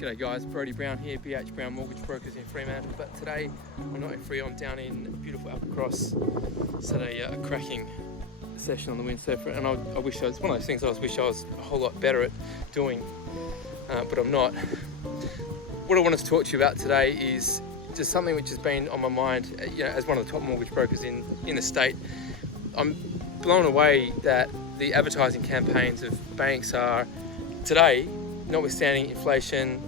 G'day guys, Brodie Brown here, BH Brown Mortgage Brokers in Fremantle. But today I'm not in Free, I'm down in beautiful Applecross. It's had a cracking session on the windsurfer, and I wish it's one of those things I wish I was a whole lot better at doing, but I'm not. What I wanted to talk to you about today is just something which has been on my mind, as one of the top mortgage brokers in the state. I'm blown away that the advertising campaigns of banks are today, notwithstanding inflation,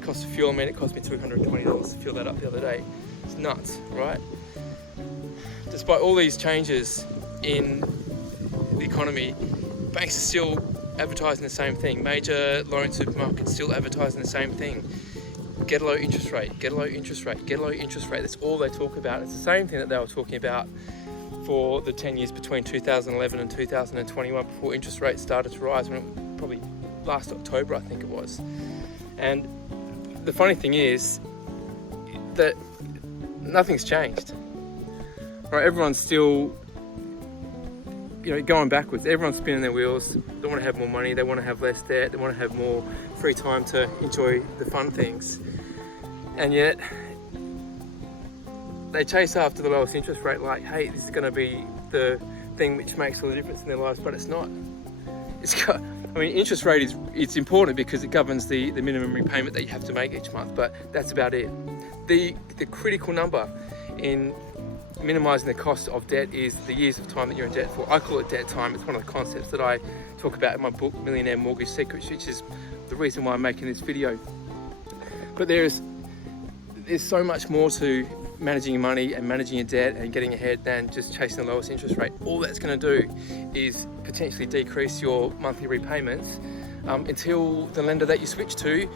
cost of fuel. I mean, it cost me $220 to fill that up the other day. It's nuts, right? Despite all these changes in the economy, banks are still advertising the same thing. Major loan supermarkets still advertising the same thing. Get a low interest rate, get a low interest rate, get a low interest rate. That's all they talk about. It's the same thing that they were talking about for the 10 years between 2011 and 2021, before interest rates started to rise, when it probably last October, I think it was. And the funny thing is that nothing's changed. Right? Everyone's still, going backwards. Everyone's spinning their wheels. They want to have more money. They want to have less debt. They want to have more free time to enjoy the fun things. And yet they chase after the lowest interest rate, like, hey, this is going to be the thing which makes all the difference in their lives, but it's not. Interest rate it's important because it governs the minimum repayment that you have to make each month, but that's about it. The critical number in minimizing the cost of debt is the years of time that you're in debt for. I call it debt time. It's one of the concepts that I talk about in my book, Millionaire Mortgage Secrets, which is the reason why I'm making this video. But there's so much more to managing your money and managing your debt and getting ahead than just chasing the lowest interest rate. All that's going to do is potentially decrease your monthly repayments until the lender that you switch to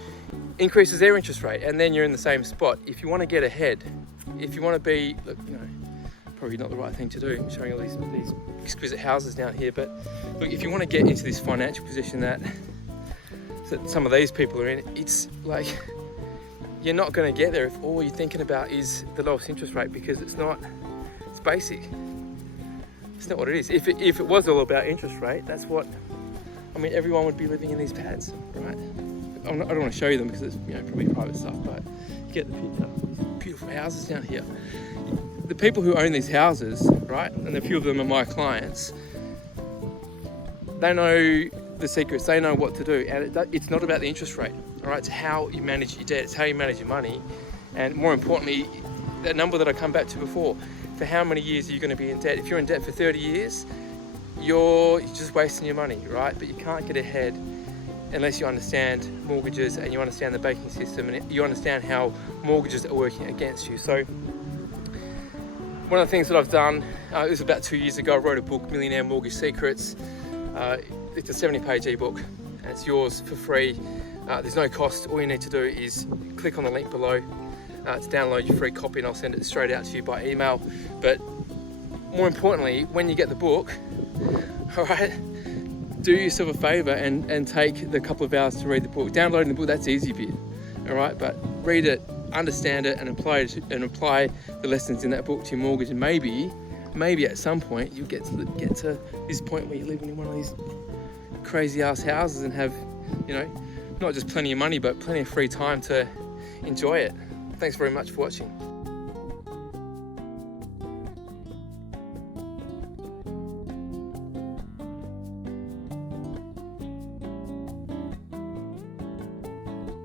increases their interest rate, and then you're in the same spot. If you want to get ahead, if you want to be, probably not the right thing to do, I'm showing all these exquisite houses down here, but look, if you want to get into this financial position that some of these people are in, it's like, you're not going to get there if all you're thinking about is the lowest interest rate, because it's basic. It's not what it is. If it was all about interest rate, that's what, everyone would be living in these pads, right? I don't want to show you them because it's probably private stuff, but you get the picture. These beautiful houses down here. The people who own these houses, right, and a few of them are my clients, they know the secrets, they know what to do, and it's not about the interest rate. All right, it's how you manage your debt, it's how you manage your money, and more importantly, that number that I come back to before, for how many years are you going to be in debt? If you're in debt for 30 years, you're just wasting your money, right? But you can't get ahead unless you understand mortgages and you understand the banking system and you understand how mortgages are working against you. So one of the things that I've done, it was about 2 years ago, I wrote a book, Millionaire Mortgage Secrets. It's a 70-page ebook, and it's yours for free. There's no cost. All you need to do is click on the link below to download your free copy, and I'll send it straight out to you by email. But more importantly, when you get the book, all right, do yourself a favor and take the couple of hours to read the book. Downloading the book, that's the easy bit, all right? But read it, understand it, and apply the lessons in that book to your mortgage. And maybe at some point you'll get to this point where you're living in one of these crazy ass houses and have, not just plenty of money, but plenty of free time to enjoy it. Thanks very much for watching.